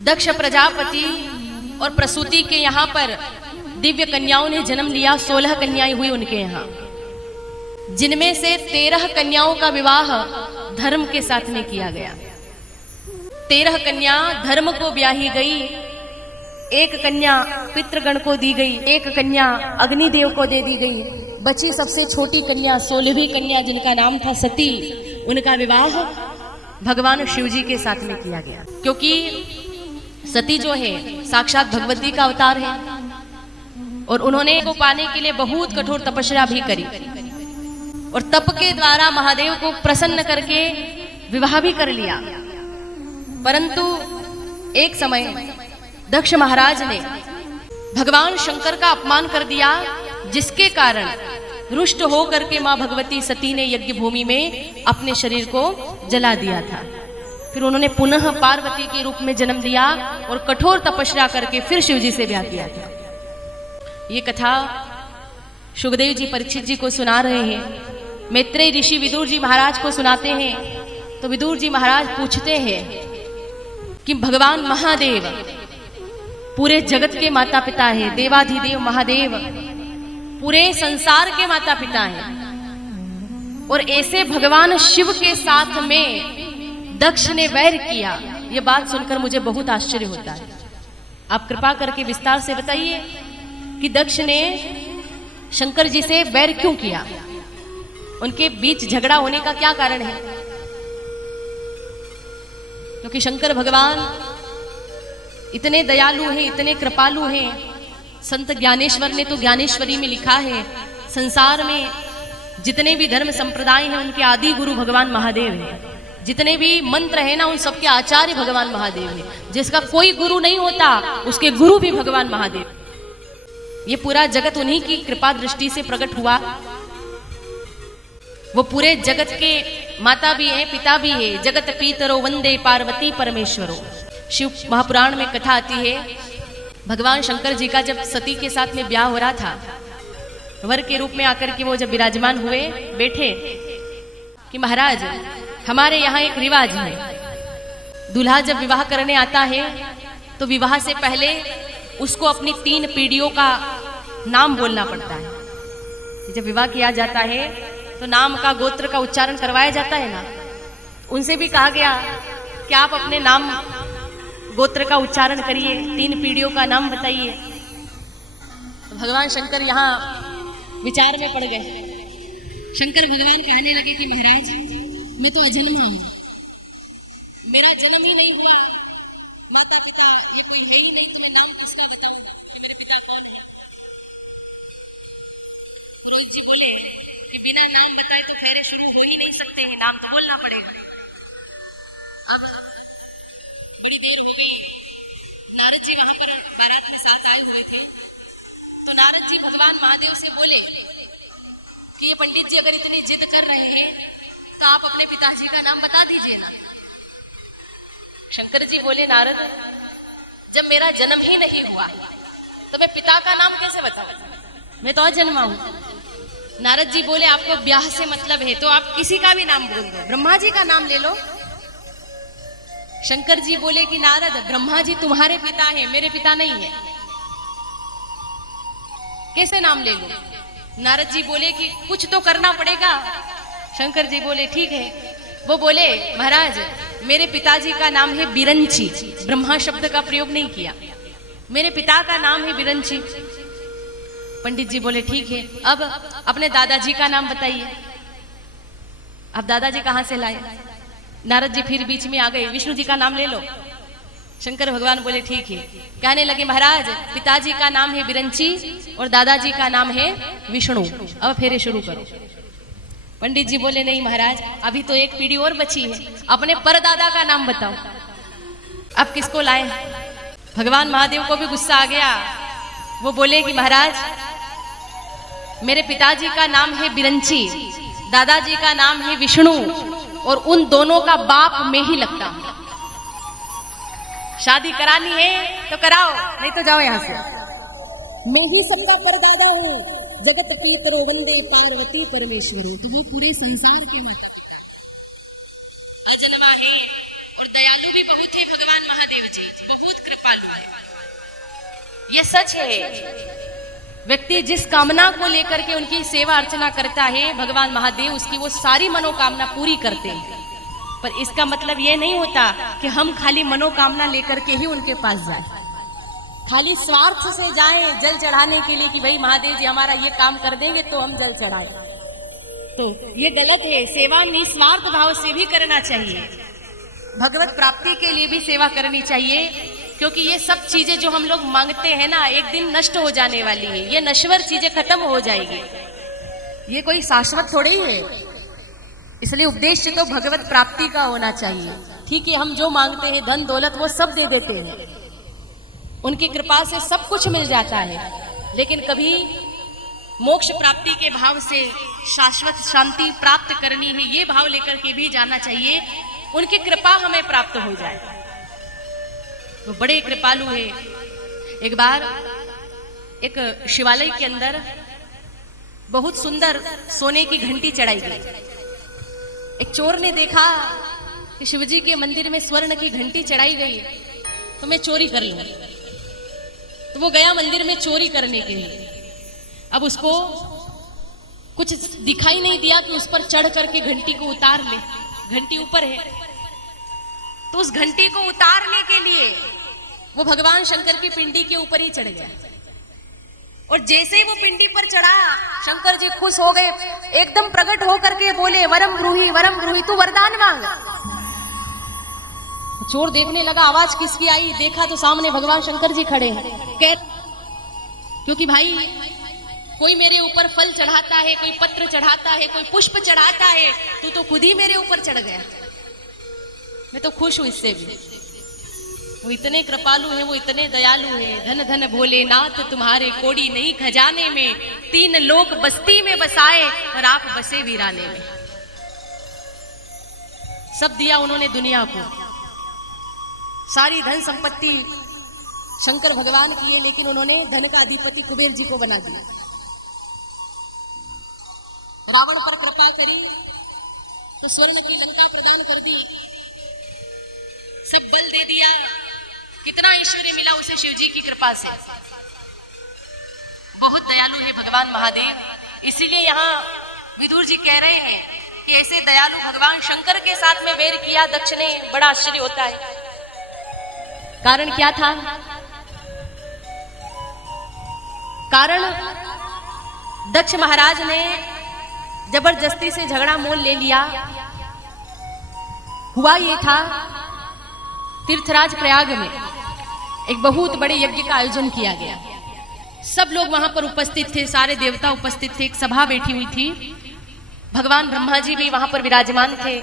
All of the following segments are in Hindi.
दक्ष प्रजापति और प्रसूति के यहाँ पर दिव्य कन्याओं ने जन्म लिया। 16 कन्याएं हुई उनके यहाँ, जिनमें से 13 कन्याओं का विवाह धर्म के साथ में किया गया। 13 कन्या धर्म को ब्याही गई, एक कन्या पितृगण को दी गई, एक कन्या अग्निदेव को दे दी गई। बची सबसे छोटी कन्या 16वीं कन्या जिनका नाम था सती, उनका विवाह भगवान शिव जी के साथ में किया गया। क्योंकि सती जो है साक्षात भगवती का अवतार है और उन्होंने को पाने के लिए बहुत कठोर तपस्या भी करी और तप के द्वारा महादेव को प्रसन्न करके विवाह भी कर लिया। परंतु एक समय दक्ष महाराज ने भगवान शंकर का अपमान कर दिया, जिसके कारण रुष्ट होकर के मां भगवती सती ने यज्ञ भूमि में अपने शरीर को जला दिया था। फिर उन्होंने पुनः पार्वती के रूप में जन्म लिया और कठोर तपस्या करके फिर शिव जी से ब्याह किया था। ये कथा सुखदेव जी परीक्षित जी को सुना रहे हैं। मैत्रेय ऋषि विदुर जी महाराज को सुनाते हैं तो विदुर जी महाराज पूछते हैं कि भगवान महादेव पूरे जगत के माता पिता है, देवाधिदेव महादेव पूरे संसार के माता पिता हैं, और ऐसे भगवान शिव के साथ में दक्ष ने वैर किया। यह बात सुनकर मुझे बहुत आश्चर्य होता है। आप कृपा करके विस्तार से बताइए कि दक्ष ने शंकर जी से वैर क्यों किया, उनके बीच झगड़ा होने का क्या कारण है? क्योंकि शंकर भगवान इतने दयालु हैं, इतने कृपालु हैं। संत ज्ञानेश्वर ने तो ज्ञानेश्वरी में लिखा है, संसार में जितने भी धर्म संप्रदाय हैं उनके आदि गुरु भगवान महादेव हैं। जितने भी मंत्र है ना, उन सबके आचार्य भगवान महादेव हैं। जिसका कोई गुरु नहीं होता उसके गुरु भी भगवान महादेव। ये पूरा जगत उन्हीं की कृपा दृष्टि से प्रकट हुआ। वो पूरे जगत के माता भी है, पिता भी है। जगत पीतरो वंदे पार्वती परमेश्वरो। शिव महापुराण में कथा आती है, भगवान शंकर जी का जब सती के साथ में ब्याह हो रहा था, वर के रूप में आकर के वो जब विराजमान हुए, बैठे कि महाराज हमारे यहाँ एक रिवाज है, दूल्हा जब विवाह करने आता है तो विवाह से पहले उसको अपनी 3 पीढ़ियों का नाम बोलना पड़ता है। जब विवाह किया जाता है तो नाम का गोत्र का उच्चारण करवाया जाता है ना। उनसे भी कहा गया कि आप अपने नाम गोत्र का उच्चारण करिए, 3 पीढ़ियों का नाम बताइए। तो भगवान शंकर यहाँ विचार में पड़ गए। शंकर भगवान कहने लगे कि महाराज मैं तो अजन्मा हूं, मेरा जन्म ही नहीं हुआ, माता पिता ये कोई है ही नहीं, तो मैं नाम किसका बताऊंगा कि मेरे पिता कौन है? रोहित जी बोले कि बिना नाम बताए तो फेरे शुरू हो ही नहीं सकते हैं, नाम तो बोलना पड़ेगा। अब बड़ी देर हो गई, नारद जी वहां पर बारात में साथ आए हुए थे। तो नारद जी भगवान महादेव से बोले कि ये पंडित जी अगर इतनी जिद कर रहे हैं तो आप अपने पिताजी का नाम बता दीजिए ना। शंकर जी बोले नारद, जब मेरा जन्म ही नहीं हुआ तो मैं पिता का नाम कैसे बताऊं, मैं तो अजन्मा हूं। नारद जी बोले आपको ब्याह से मतलब है तो आप किसी का भी नाम बोल दो, ब्रह्मा जी का नाम ले लो। शंकर जी बोले कि नारद ब्रह्मा जी तुम्हारे पिता हैं, मेरे पिता नहीं है, कैसे नाम ले लो? नारद जी बोले कि कुछ तो करना पड़ेगा। शंकर जी बोले ठीक है। वो बोले महाराज मेरे पिताजी का नाम है बिरंची, ब्रह्मा शब्द का प्रयोग नहीं किया, मेरे पिता का नाम है बिरंची। पंडित जी बोले ठीक है, अब अपने दादाजी का नाम बताइए। अब दादाजी कहां से लाए? नारद जी फिर बीच में आ गए, विष्णु जी का नाम ले लो। शंकर भगवान बोले ठीक है। कहने लगे महाराज पिताजी का नाम है बिरंची और दादाजी का नाम है विष्णु, अब फेरे शुरू करो। पंडित जी बोले नहीं महाराज अभी तो एक पीढ़ी और बची है, अपने परदादा का नाम बताओ। अब किसको लाए? भगवान महादेव को भी गुस्सा आ गया। वो बोले कि महाराज मेरे पिताजी का नाम है बिरंची, दादाजी का नाम है विष्णु और उन दोनों का बाप मैं ही लगता हूं। शादी करानी है तो कराओ, नहीं तो जाओ यहां से। मैं ही सबका परदादा हूं, जगत पीतरो वंदे पार्वती परमेश्वर। तो वो पूरे संसार के माता अजन्मा है और दयालु भी बहुत है भगवान महादेव जी, बहुत कृपालु है। ये सच है। व्यक्ति जिस कामना को लेकर के उनकी सेवा अर्चना करता है, भगवान महादेव उसकी वो सारी मनोकामना पूरी करते हैं। पर इसका मतलब ये नहीं होता कि हम खाली मनोकामना लेकर के ही उनके पास जाएं, खाली स्वार्थ से जाएं जल चढ़ाने के लिए कि भाई महादेव जी हमारा ये काम कर देंगे तो हम जल चढ़ाएं। तो ये गलत है। सेवा निस्वार्थ भाव से भी करना चाहिए, भगवत प्राप्ति के लिए भी सेवा करनी चाहिए, क्योंकि ये सब चीजें जो हम लोग मांगते हैं ना, एक दिन नष्ट हो जाने वाली है। ये नश्वर चीजें खत्म हो जाएगी, ये कोई शाश्वत थोड़ी है। इसलिए उद्देश्य तो भगवत प्राप्ति का होना चाहिए। ठीक है, हम जो मांगते हैं धन दौलत वो सब दे देते हैं, उनकी कृपा से सब कुछ मिल जाता है, लेकिन कभी मोक्ष प्राप्ति के भाव से शाश्वत शांति प्राप्त करनी है, ये भाव लेकर के भी जाना चाहिए, उनकी कृपा हमें प्राप्त हो जाए। वो बड़े कृपालु है। एक बार एक शिवालय के अंदर बहुत सुंदर सोने की घंटी चढ़ाई गई। एक चोर ने देखा कि शिवजी के मंदिर में स्वर्ण की घंटी चढ़ाई गई, तो मैं चोरी कर लूं। तो वो गया मंदिर में चोरी करने के लिए। अब उसको कुछ दिखाई नहीं दिया कि उस पर चढ़ करके घंटी को उतार ले। घंटी ऊपर है, तो उस घंटी को उतारने के लिए वो भगवान शंकर की पिंडी के ऊपर ही चढ़ गया। और जैसे ही वो पिंडी पर चढ़ा, शंकर जी खुश हो गए, एकदम प्रकट होकर के बोले, वरम ब्रूही तू वरदान मांग। चोर देखने लगा आवाज किसकी आई, देखा तो सामने भगवान शंकर जी खड़े हैं। क्योंकि भाई कोई मेरे ऊपर फल चढ़ाता है, कोई पत्र चढ़ाता है, कोई पुष्प चढ़ाता है, तू तो खुद ही मेरे ऊपर चढ़ गया। मैं तो खुश हूं इससे भी। वो इतने कृपालु हैं, वो इतने दयालु हैं। धन धन भोलेनाथ तुम्हारे कोड़ी नहीं खजाने में, 3 लोक बस्ती में बसाए और आप बसे वीराने में। सब दिया उन्होंने दुनिया को, सारी धन संपत्ति शंकर भगवान की है, लेकिन उन्होंने धन का अधिपति कुबेर जी को बना दिया। रावण पर कृपा करी तो स्वर्ण की लंका प्रदान कर दी, सब बल दे दिया। कितना ऐश्वर्य मिला उसे शिवजी की कृपा से। बहुत दयालु है भगवान महादेव। इसीलिए यहाँ विदुर जी कह रहे हैं कि ऐसे दयालु भगवान शंकर के साथ में वैर किया दक्ष ने, बड़ा आश्चर्य होता है। कारण क्या था? कारण दक्ष महाराज ने जबरदस्ती से झगड़ा मोल ले लिया। हुआ ये था, तीर्थराज प्रयाग में एक बहुत बड़े यज्ञ का आयोजन किया गया। सब लोग वहां पर उपस्थित थे, सारे देवता उपस्थित थे, एक सभा बैठी हुई थी। भगवान ब्रह्मा जी भी वहां पर विराजमान थे,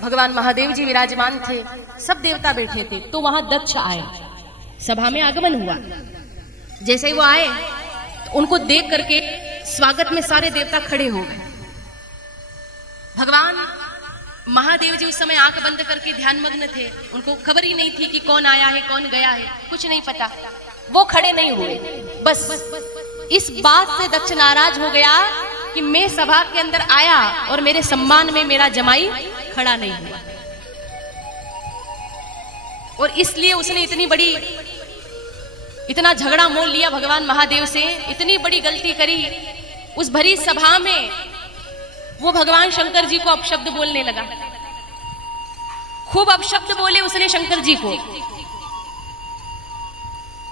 भगवान महादेव जी विराजमान थे, सब देवता बैठे थे। तो वहां दक्ष आए, सभा में आगमन हुआ। जैसे ही वो आए तो उनको देख करके स्वागत में सारे देवता खड़े हो गए। भगवान महादेव जी उस समय आंख बंद करके ध्यान मग्न थे, उनको खबर ही नहीं थी कि कौन आया है कौन गया है, कुछ नहीं पता। वो खड़े नहीं हुए। बस इस बात से दक्ष नाराज हो गया कि मैं सभा के अंदर आया और मेरे सम्मान में मेरा जमाई खड़ा नहीं हुआ, और इसलिए उसने इतना झगड़ा मोल लिया भगवान महादेव से, इतनी बड़ी गलती करी। उस भरी सभा में वो भगवान शंकर जी को अपशब्द बोलने लगा, खूब अपशब्द बोले उसने शंकर जी को।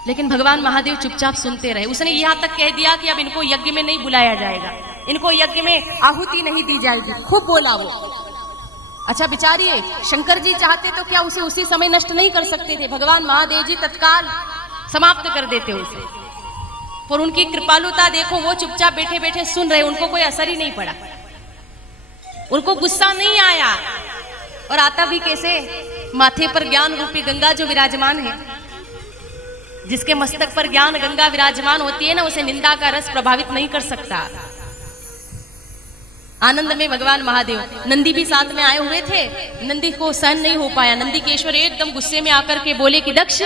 लेकिन भगवान महादेव चुपचाप सुनते रहे। उसने यहां तक कह दिया कि अब इनको यज्ञ में नहीं बुलाया जाएगा, इनको यज्ञ में आहुति नहीं दी जाएगी। खूब बोला वो। अच्छा बिचारिए, शंकर जी चाहते तो क्या उसे उसी समय नष्ट नहीं कर सकते थे? भगवान महादेव जी तत्काल समाप्त कर देते उसे। पर उनकी कृपालुता देखो, वो चुपचाप बैठे बैठे सुन रहे, उनको कोई असर ही नहीं पड़ा, उनको गुस्सा नहीं आया। और आता भी कैसे? माथे पर ज्ञान रूपी गंगा जो विराजमान है, जिसके मस्तक पर ज्ञान गंगा विराजमान होती है ना, उसे निंदा का रस प्रभावित नहीं कर सकता। आनंद में भगवान महादेव, नंदी भी साथ में आए हुए थे, नंदी को सहन नहीं हो पाया। नंदीकेश्वर एकदम गुस्से में आकर के बोले कि दक्ष,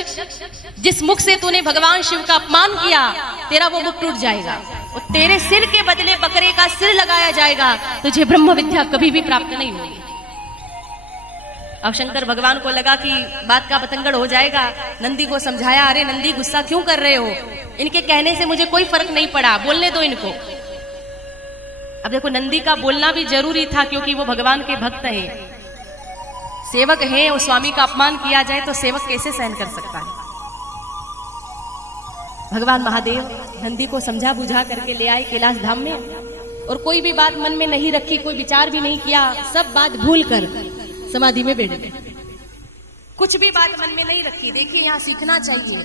जिस मुख से तूने भगवान शिव का अपमान किया, तेरा वो मुख टूट जाएगा और तेरे सिर के बदले बकरे का सिर लगाया जाएगा, तुझे ब्रह्म विद्या कभी भी प्राप्त नहीं होगी। अब शंकर भगवान को लगा कि बात का बतंगड़ हो जाएगा। नंदी को समझाया, अरे नंदी गुस्सा क्यों कर रहे हो, इनके कहने से मुझे कोई फर्क नहीं पड़ा, बोलने दो इनको। अब देखो नंदी का बोलना भी जरूरी था क्योंकि वो भगवान के भक्त हैं, सेवक हैं। उस स्वामी का अपमान किया जाए तो सेवक कैसे सहन कर सकता है। भगवान महादेव नंदी को समझा बुझा करके ले आए कैलाश धाम में, और कोई भी बात मन में नहीं रखी, कोई विचार भी नहीं किया, सब बात भूल कर समाधि में बैठ गए। कुछ भी बात मन में नहीं रखी। देखिए यहाँ सीखना चाहिए,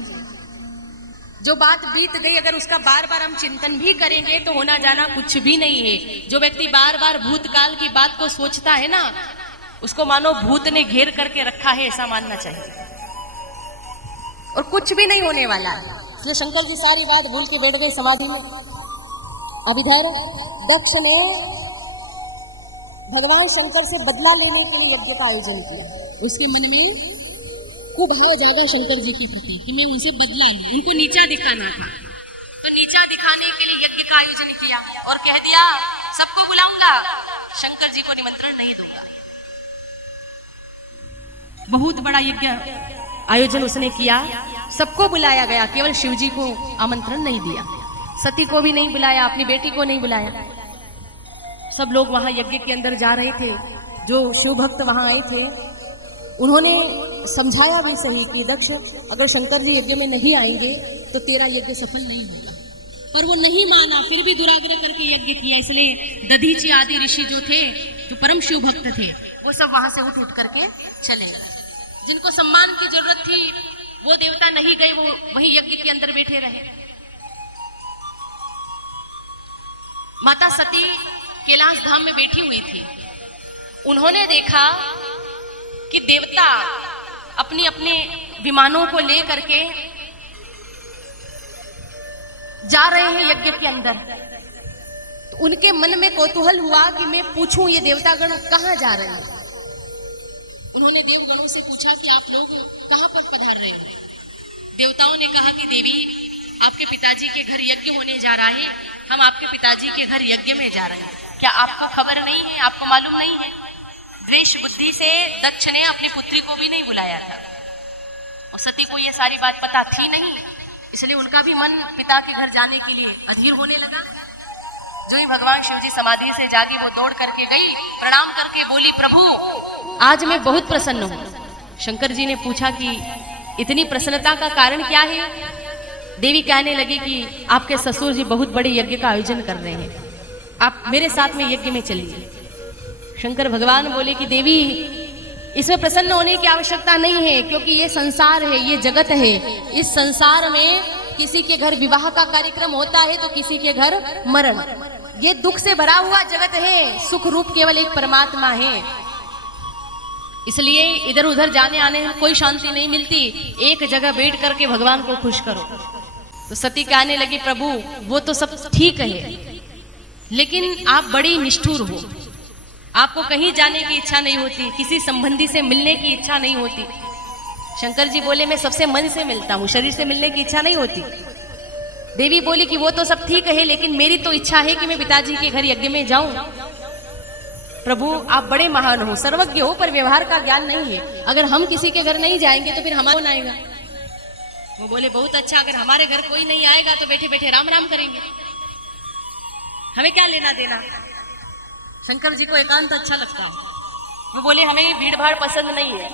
जो बात बीत गई अगर उसका बार बार हम चिंतन भी करेंगे तो होना जाना कुछ भी नहीं है। जो व्यक्ति बार बार भूतकाल की बात को सोचता है ना, उसको मानो भूत ने घेर करके रखा है, ऐसा मानना चाहिए, और कुछ भी नहीं होने वाला है। इसलिए शंकर जी सारी बात भूल के बैठ गए समाधि में। अब इधर दक्ष ने भगवान शंकर से बदला लेने के लिए यज्ञ का आयोजन किया। उसके मन में खूब है ज्यादा शंकर जी की प्रति कि मैं उनसे बदले, उनको नीचा दिखाना था, तो नीचा दिखाने के लिए यज्ञ का आयोजन किया और कह दिया सबको बुलाऊंगा, शंकर जी को निमंत्रण नहीं दूंगा। बहुत बड़ा यज्ञ आयोजन उसने किया, सबको बुलाया गया, केवल शिव जी को आमंत्रण नहीं दिया, सती को भी नहीं बुलाया, अपनी बेटी को नहीं बुलाया। सब लोग वहां यज्ञ के अंदर जा रहे थे, जो शिव भक्त वहां आए थे उन्होंने समझाया भी सही कि दक्ष अगर शंकर जी यज्ञ में नहीं आएंगे तो तेरा यज्ञ सफल नहीं होगा, पर वो नहीं माना, फिर भी दुराग्रह करके यज्ञ किया। इसलिए दधीची आदि ऋषि जो थे, जो परम शिव भक्त थे, वो सब वहां से उठ करके चले गए। जिनको सम्मान की जरूरत थी वो देवता नहीं गए, वो वही यज्ञ के अंदर बैठे रहे। माता सती कैलाश धाम में बैठी हुई थी। उन्होंने देखा कि देवता अपनी अपने विमानों को ले करके जा रहे हैं यज्ञ के अंदर। तो उनके मन में कौतूहल हुआ कि मैं पूछूं ये देवतागण कहां जा रहे हैं। उन्होंने देवगणों से पूछा कि आप लोग कहां पर पधार रहे हो। देवताओं ने कहा कि देवी आपके पिताजी के घर यज्ञ होने जा रहा है, हम आपके पिताजी के घर यज्ञ में जा रहे हैं, क्या आपको खबर नहीं है, आपको मालूम नहीं है। द्वेष बुद्धि से दक्ष ने अपनी पुत्री को भी नहीं बुलाया था, और सती को ये सारी बात पता थी नहीं, इसलिए उनका भी मन पिता के घर जाने के लिए अधीर होने लगा। जो ही भगवान शिव जी समाधि से जागी, वो दौड़ करके गई, प्रणाम करके बोली, प्रभु आज मैं बहुत प्रसन्न हूं। शंकर जी ने पूछा कि इतनी प्रसन्नता का कारण क्या है। देवी कहने लगी कि आपके ससुर जी बहुत बड़े यज्ञ का आयोजन कर रहे हैं, आप मेरे साथ में यज्ञ में चलिए। शंकर भगवान बोले कि देवी इसमें प्रसन्न होने की आवश्यकता नहीं है, क्योंकि ये संसार है, ये जगत है। इस संसार में किसी के घर विवाह का कार्यक्रम होता है तो किसी के घर मरण। ये दुख से भरा हुआ जगत है, सुख रूप केवल एक परमात्मा है। इसलिए इधर उधर जाने आने में कोई शांति नहीं मिलती, एक जगह बैठ करके भगवान को खुश करो। तो सती कहने लगी, प्रभु वो तो सब ठीक है, लेकिन आप बड़ी निष्ठुर हो, आपको कहीं जाने की इच्छा नहीं होती, किसी संबंधी से मिलने की इच्छा नहीं होती। शंकर जी बोले, मैं सबसे मन से मिलता हूँ, शरीर से मिलने की इच्छा नहीं होती। देवी बोली कि वो तो सब ठीक है, लेकिन मेरी तो इच्छा है कि मैं पिताजी के घर यज्ञ में जाऊं। प्रभु आप बड़े महान हो, सर्वज्ञ हो, पर व्यवहार का ज्ञान नहीं है। अगर हम किसी के घर नहीं जाएंगे तो फिर हमारा कौन आएगा। वो बोले, बहुत अच्छा, अगर हमारे घर कोई नहीं आएगा तो बैठे बैठे राम राम करेंगे, हमें क्या लेना देना। शंकर जी को एकांत अच्छा लगता है। वो बोले, हमें भीड़ भाड़ पसंद नहीं है।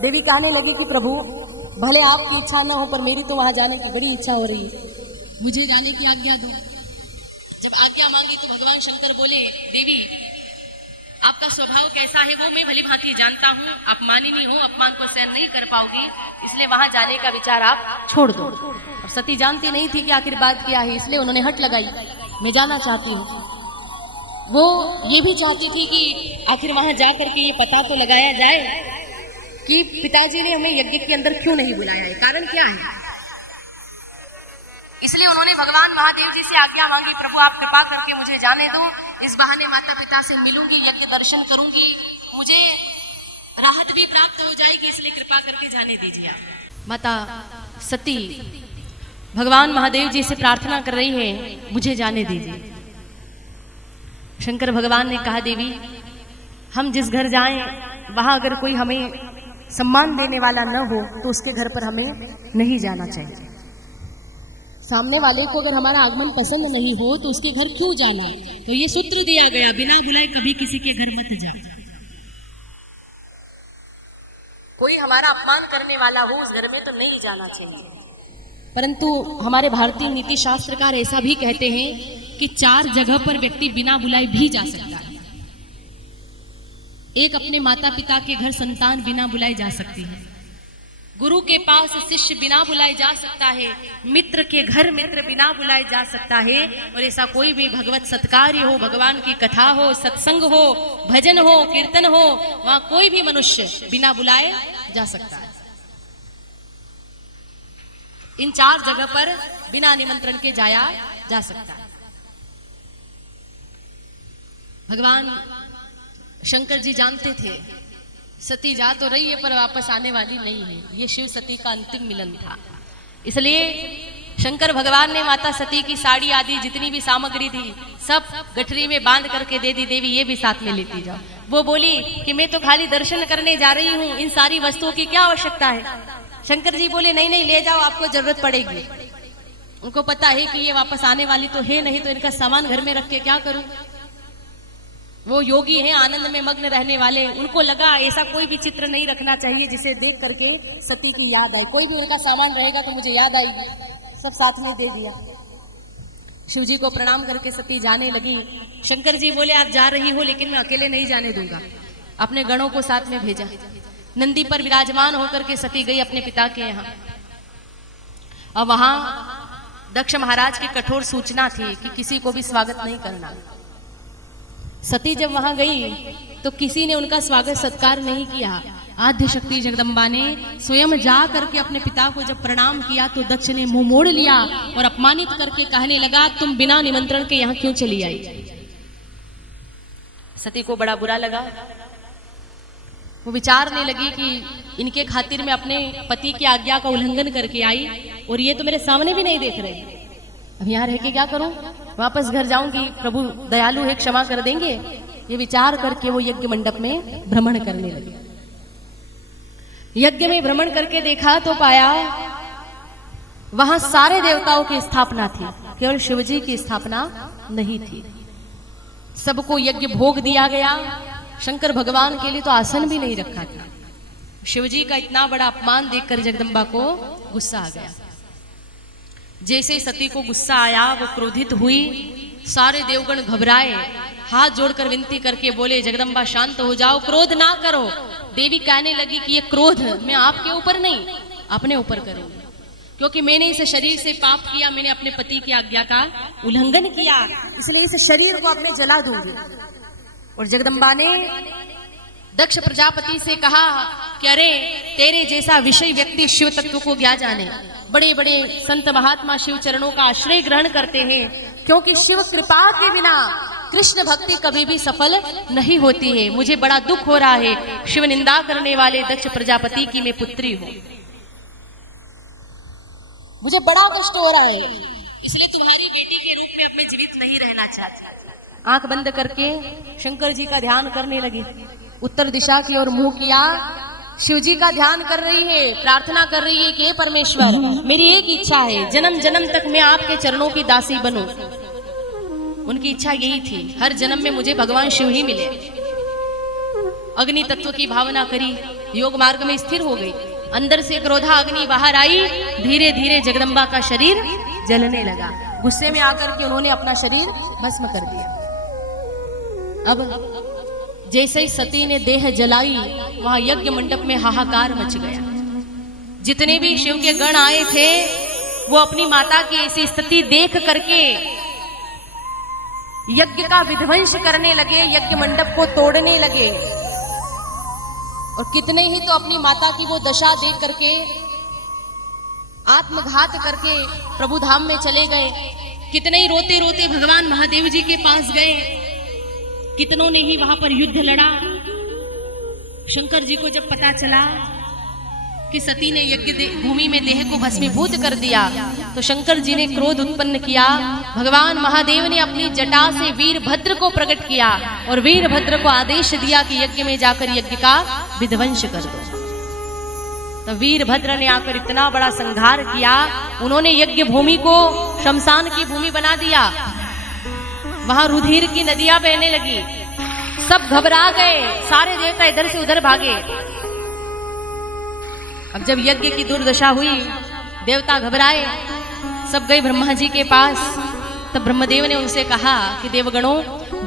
देवी कहने लगी कि प्रभु भले आपकी इच्छा ना हो, पर मेरी तो वहां जाने की बड़ी इच्छा हो रही है, मुझे जाने की आज्ञा दो। जब आज्ञा मांगी तो भगवान शंकर बोले, देवी आपका स्वभाव कैसा है वो मैं भली भांति जानता हूँ, आप मानिनी हो, अपमान को सहन नहीं कर पाओगी, इसलिए वहां जाने का विचार आप छोड़ दो। और सती जानती नहीं थी कि आखिर बात क्या है, इसलिए उन्होंने हट लगाई, मैं जाना चाहती हूँ। वो ये भी चाहती थी कि आखिर वहां जा करके ये पता तो लगाया जाए कि पिताजी ने हमें यज्ञ के अंदर क्यों नहीं बुलाया है, कारण क्या है। इसलिए उन्होंने भगवान महादेव जी से आज्ञा मांगी, प्रभु आप कृपा करके मुझे जाने दो, इस बहाने माता पिता से मिलूंगी, यज्ञ दर्शन करूंगी, मुझे राहत भी प्राप्त हो जाएगी, इसलिए कृपा करके जाने दीजिए आप। माता सती भगवान महादेव जी से प्रार्थना कर रही है, मुझे जाने दीजिए। शंकर भगवान ने कहा, देवी हम जिस घर जाएं वहां अगर कोई हमें सम्मान देने वाला न हो तो उसके घर पर हमें नहीं जाना चाहिए। सामने वाले को अगर हमारा आगमन पसंद नहीं हो तो उसके घर क्यों जाना है? तो ये सूत्र दिया गया, बिना बुलाए कभी किसी के घर मत जा। कोई हमारा अपमान करने वाला हो उस घर में तो नहीं जाना चाहिए। परंतु हमारे भारतीय नीति शास्त्रकार ऐसा भी कहते हैं कि 4 जगह पर व्यक्ति बिना बुलाए भी जा सकता है। एक, अपने माता पिता के घर संतान बिना बुलाए जा सकती है। गुरु के पास शिष्य बिना बुलाए जा सकता है। मित्र के घर मित्र बिना बुलाए जा सकता है। और ऐसा कोई भी भगवत सत्कार्य हो, भगवान की कथा हो, सत्संग हो, भजन हो, कीर्तन हो, वहां कोई भी मनुष्य बिना बुलाए जा सकता है। इन 4 जगह पर बिना निमंत्रण के जाया जा सकता है। भगवान शंकर जी जानते थे सती जा तो रही है पर वापस आने वाली नहीं है। ये शिव सती का अंतिम मिलन था। इसलिए शंकर भगवान ने माता सती की साड़ी आदि जितनी भी सामग्री थी सब गठरी में बांध करके दे दी। देवी ये भी साथ में लेती जाओ। वो बोली कि मैं तो खाली दर्शन करने जा रही हूँ, इन सारी वस्तुओं की क्या आवश्यकता है? शंकर जी बोले नहीं नहीं ले जाओ, आपको जरूरत पड़ेगी। उनको पता है कि ये वापस आने वाली तो है नहीं, तो इनका सामान घर में रख के क्या करूं। वो योगी हैं, आनंद में मग्न रहने वाले। उनको लगा ऐसा कोई भी चित्र नहीं रखना चाहिए जिसे देख करके सती की याद आए। कोई भी उनका सामान रहेगा तो मुझे याद आएगी। सब साथ में दे दिया। शिव जी को प्रणाम करके सती जाने लगी। शंकर जी बोले आप जा रही हो लेकिन मैं अकेले नहीं जाने दूंगा। अपने गणों को साथ में भेजा। नंदी पर विराजमान होकर के सती गई अपने पिता के यहाँ। और वहां दक्ष महाराज की कठोर सूचना थी कि किसी को भी स्वागत नहीं करना। सती जब वहां गई तो किसी ने उनका स्वागत सत्कार नहीं किया। आद्य शक्ति जगदम्बा ने स्वयं जा करके अपने पिता को जब प्रणाम किया तो दक्ष ने मुंह मोड़ लिया और अपमानित करके कहने लगा तुम बिना निमंत्रण के यहाँ क्यों चली आई? सती को बड़ा बुरा लगा। वो विचारने लगी कि इनके खातिर मैं अपने पति की आज्ञा का उल्लंघन करके आई और ये तो मेरे सामने भी नहीं देख रहे। अब यहाँ रह के क्या करूं? वापस घर जाऊंगी, प्रभु दयालु है, क्षमा कर देंगे। ये विचार करके वो यज्ञ मंडप में भ्रमण करने लगे। यज्ञ में भ्रमण करके देखा तो पाया वहां सारे देवताओं की स्थापना थी, केवल शिवजी की स्थापना नहीं थी। सबको यज्ञ भोग दिया गया। शंकर भगवान के लिए तो आसन भी नहीं रखा था। शिवजी का इतना बड़ा अपमान देखकर जगदम्बा को गुस्सा आ गया। जैसे सती को गुस्सा आया वो क्रोधित हुई। सारे देवगण घबराए, हाथ जोड़कर विनती करके बोले जगदम्बा शांत हो जाओ, क्रोध ना करो। देवी कहने लगी कि ये क्रोध मैं आपके ऊपर नहीं अपने ऊपर करूंगी, क्योंकि मैंने इस शरीर से पाप किया, मैंने अपने पति की आज्ञा का उल्लंघन किया, इसलिए इस शरीर को अपने जला दूंगी। और जगदम्बा ने दक्ष प्रजापति से कहा कि अरे तेरे जैसा विषय व्यक्ति शिव तत्व को क्या जाने। बड़े बड़े संत महात्मा शिव चरणों का आश्रय ग्रहण करते हैं, क्योंकि शिव कृपा के बिना कृष्ण भक्ति कभी भी सफल नहीं होती है। मुझे बड़ा दुख हो रहा है, शिव निंदा करने वाले दक्ष प्रजापति की मैं पुत्री हूं, मुझे बड़ा कष्ट हो रहा है, इसलिए तुम्हारी बेटी के रूप में अब मैं जीवित नहीं रहना चाहती। आंख बंद करके शंकर जी का ध्यान करने लगी। उत्तर दिशा की ओर मुंह किया। शिव जी का ध्यान कर रही है, प्रार्थना कर रही है कि हे परमेश्वर, मेरी एक इच्छा है, जन्म जन्म तक मैं आपके चरणों की दासी बनूं। उनकी इच्छा यही थी, हर जन्म में मुझे भगवान शिव ही मिले। अग्नि तत्व की भावना करी, योग मार्ग में स्थिर हो गई। अंदर से क्रोधा अग्नि बाहर आई। धीरे धीरे जगदम्बा का शरीर जलने लगा। गुस्से में आकर के उन्होंने अपना शरीर भस्म कर दिया। अब जैसे ही सती ने देह जलाई, वहां यज्ञ मंडप में हाहाकार मच गया। जितने भी शिव के गण आए थे वो अपनी माता की ऐसी स्थिति देख करके यज्ञ का विध्वंस करने लगे, यज्ञ मंडप को तोड़ने लगे। और कितने ही तो अपनी माता की वो दशा देख करके आत्मघात करके प्रभु धाम में चले गए। कितने ही रोते रोते भगवान महादेव जी के पास गए। कितनों ने ही वहां पर युद्ध लड़ा। शंकर जी को जब पता चला कि सती ने यज्ञ भूमि में देह को भस्मीभूत कर दिया, तो शंकर जी ने क्रोध उत्पन्न किया। भगवान महादेव ने अपनी जटा से वीरभद्र को प्रकट किया और वीरभद्र को आदेश दिया कि यज्ञ में जाकर यज्ञ का विध्वंस कर दो। तो वीरभद्र ने आकर इतना बड़ा संहार किया, उन्होंने यज्ञ भूमि को शमशान की भूमि बना दिया। वहां रुधिर की नदियां बहने लगी, सब घबरा गए, सारे देवता इधर से उधर भागे। अब जब यज्ञ की दुर्दशा हुई, देवता घबराए, सब गए ब्रह्मा जी के पास। तब ब्रह्मदेव ने उनसे कहा कि देवगणों,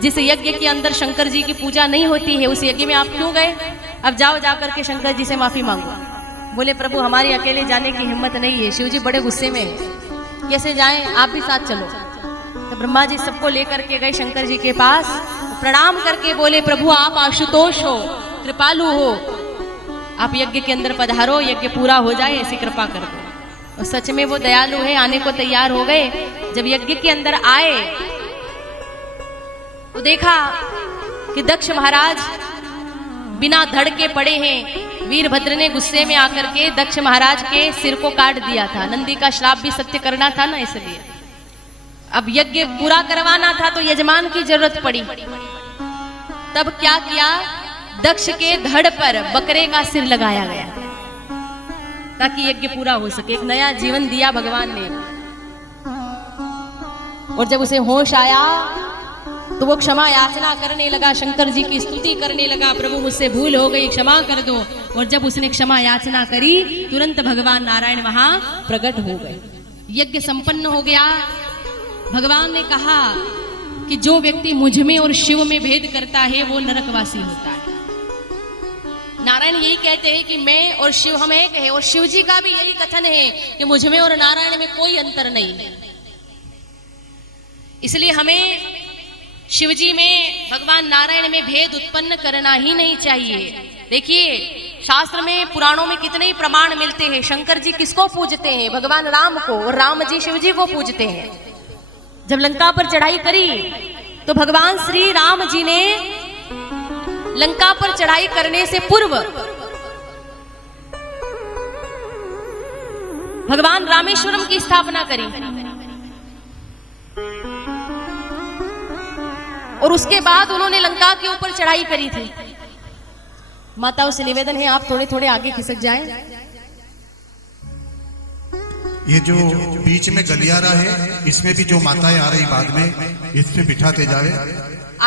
जिस यज्ञ के अंदर शंकर जी की पूजा नहीं होती है, उस यज्ञ में आप क्यों गए? अब जाओ जाकर के शंकर जी से माफी मांगो। बोले प्रभु, हमारी अकेले जाने की हिम्मत नहीं है, शिव जी बड़े गुस्से में हैं, कैसे जाएं, आप भी साथ चलो। तो ब्रह्मा जी सबको लेकर के गए शंकर जी के पास, प्रणाम करके बोले प्रभु आप आशुतोष हो, कृपालु हो, आप यज्ञ के अंदर पधारो, यज्ञ पूरा हो जाए ऐसी कृपा कर दो। और सच में वो दयालु है, आने को तैयार हो गए। जब यज्ञ के अंदर आए तो देखा कि दक्ष महाराज बिना धड़ के पड़े हैं। वीरभद्र ने गुस्से में आकर के दक्ष महाराज के सिर को काट दिया था। नंदी का श्राप भी सत्य करना था ना, इसलिए अब यज्ञ पूरा करवाना था, तो यजमान की जरूरत पड़ी। तब क्या किया, दक्ष के धड़ पर बकरे का सिर लगाया गया ताकि यज्ञ पूरा हो सके। एक नया जीवन दिया भगवान ने। और जब उसे होश आया तो वो क्षमा याचना करने लगा, शंकर जी की स्तुति करने लगा, प्रभु मुझसे भूल हो गई, क्षमा कर दो। और जब उसने क्षमा याचना करी, तुरंत भगवान नारायण वहां प्रकट हो गए। यज्ञ संपन्न हो गया। भगवान ने कहा कि जो व्यक्ति मुझ में और शिव में भेद करता है वो नरकवासी होता है। नारायण यही कहते हैं कि मैं और शिव हम एक है, और शिव जी का भी यही कथन है कि मुझ में और नारायण में कोई अंतर नहीं है। इसलिए हमें शिव जी में, भगवान नारायण में भेद उत्पन्न करना ही नहीं चाहिए। देखिए शास्त्र में, पुराणों में कितने ही प्रमाण मिलते हैं। शंकर जी किसको पूजते हैं? भगवान राम को, और राम जी शिव जी को पूजते हैं। जब लंका पर चढ़ाई करी तो भगवान श्री राम जी ने लंका पर चढ़ाई करने से पूर्व भगवान रामेश्वरम की स्थापना करी, और उसके बाद उन्होंने लंका के ऊपर चढ़ाई करी थी। माताओं से निवेदन है आप थोड़े थोड़े आगे खिसक जाएं। ये जो बीच में गलियारा है, इसमें भी जो माताएं आ रही बाद में, इसमें बिठाते जाए।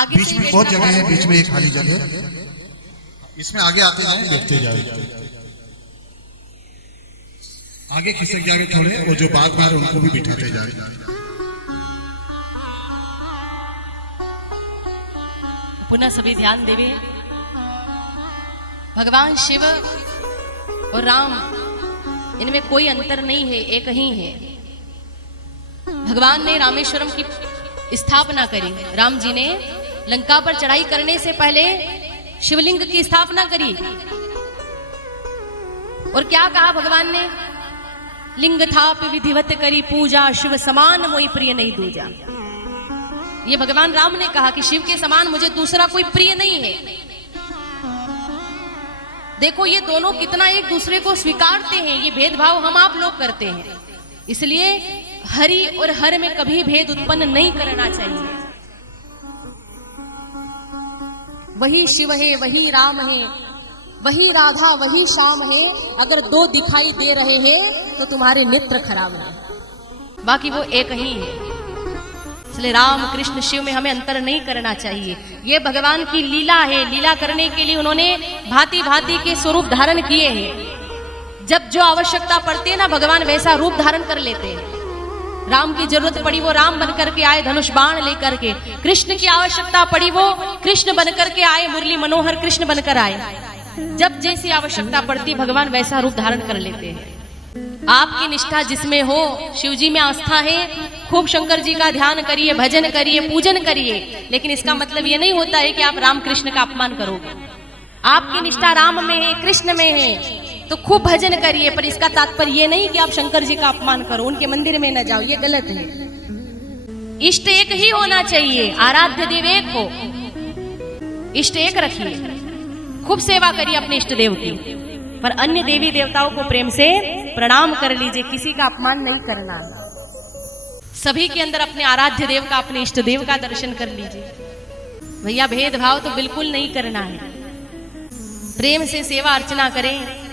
बीच में बहुत जगह है, बीच में एक खाली जगह, इसमें आगे आते जाए, देखते जाए, आगे खिसक जाए थोड़े, और जो बात बार उनको भी बिठाते जाए। पुनः सभी ध्यान देवे। भगवान शिव और राम, इनमें कोई अंतर नहीं है, एक ही है। भगवान ने रामेश्वरम की स्थापना करी, राम जी ने लंका पर चढ़ाई करने से पहले शिवलिंग की स्थापना करी। और क्या कहा भगवान ने? लिंग थाप विधिवत करी पूजा, शिव समान मोई प्रिय नहीं दूजा। ये भगवान राम ने कहा कि शिव के समान मुझे दूसरा कोई प्रिय नहीं है। देखो ये दोनों कितना एक दूसरे को स्वीकारते हैं। ये भेदभाव हम आप लोग करते हैं, इसलिए हरि और हर में कभी भेद उत्पन्न नहीं करना चाहिए। वही शिव है, वही राम है, वही राधा, वही श्याम है। अगर दो दिखाई दे रहे हैं तो तुम्हारे नेत्र खराब है, बाकी वो एक ही है। इसलिए राम कृष्ण शिव में हमें अंतर नहीं करना चाहिए। ये भगवान की लीला है। लीला करने के लिए उन्होंने भांति भांति के स्वरूप धारण किए हैं। जब जो आवश्यकता पड़ती है ना, भगवान वैसा रूप धारण कर लेते हैं। राम की जरूरत पड़ी वो राम बनकर के आए धनुष बाण लेकर के, कृष्ण की आवश्यकता पड़ी वो कृष्ण बनकर के आए, मुरली मनोहर कृष्ण बनकर आए। जब जैसी आवश्यकता पड़ती भगवान वैसा रूप धारण कर लेते हैं। आपकी निष्ठा जिसमें हो, शिव जी में आस्था है, खूब शंकर जी का ध्यान करिए, भजन करिए, पूजन करिए, लेकिन इसका मतलब ये नहीं होता है कि आप राम कृष्ण का अपमान करोगे। आपकी निष्ठा राम में है, कृष्ण में है, तो खूब भजन करिए, पर इसका तात्पर्य ये नहीं कि आप शंकर जी का अपमान करो, उनके मंदिर में न जाओ, ये गलत है। इष्ट एक ही होना चाहिए, आराध्य देव एक हो, इष्ट एक रखिए, खूब सेवा करिए अपने इष्ट देव की। पर अन्य देवी देवताओं को प्रेम से प्रणाम कर लीजिए, किसी का अपमान नहीं करना। सभी के अंदर अपने आराध्य देव का, अपने इष्ट देव का दर्शन कर लीजिए। भैया भेदभाव तो बिल्कुल नहीं करना है, प्रेम से सेवा अर्चना करें।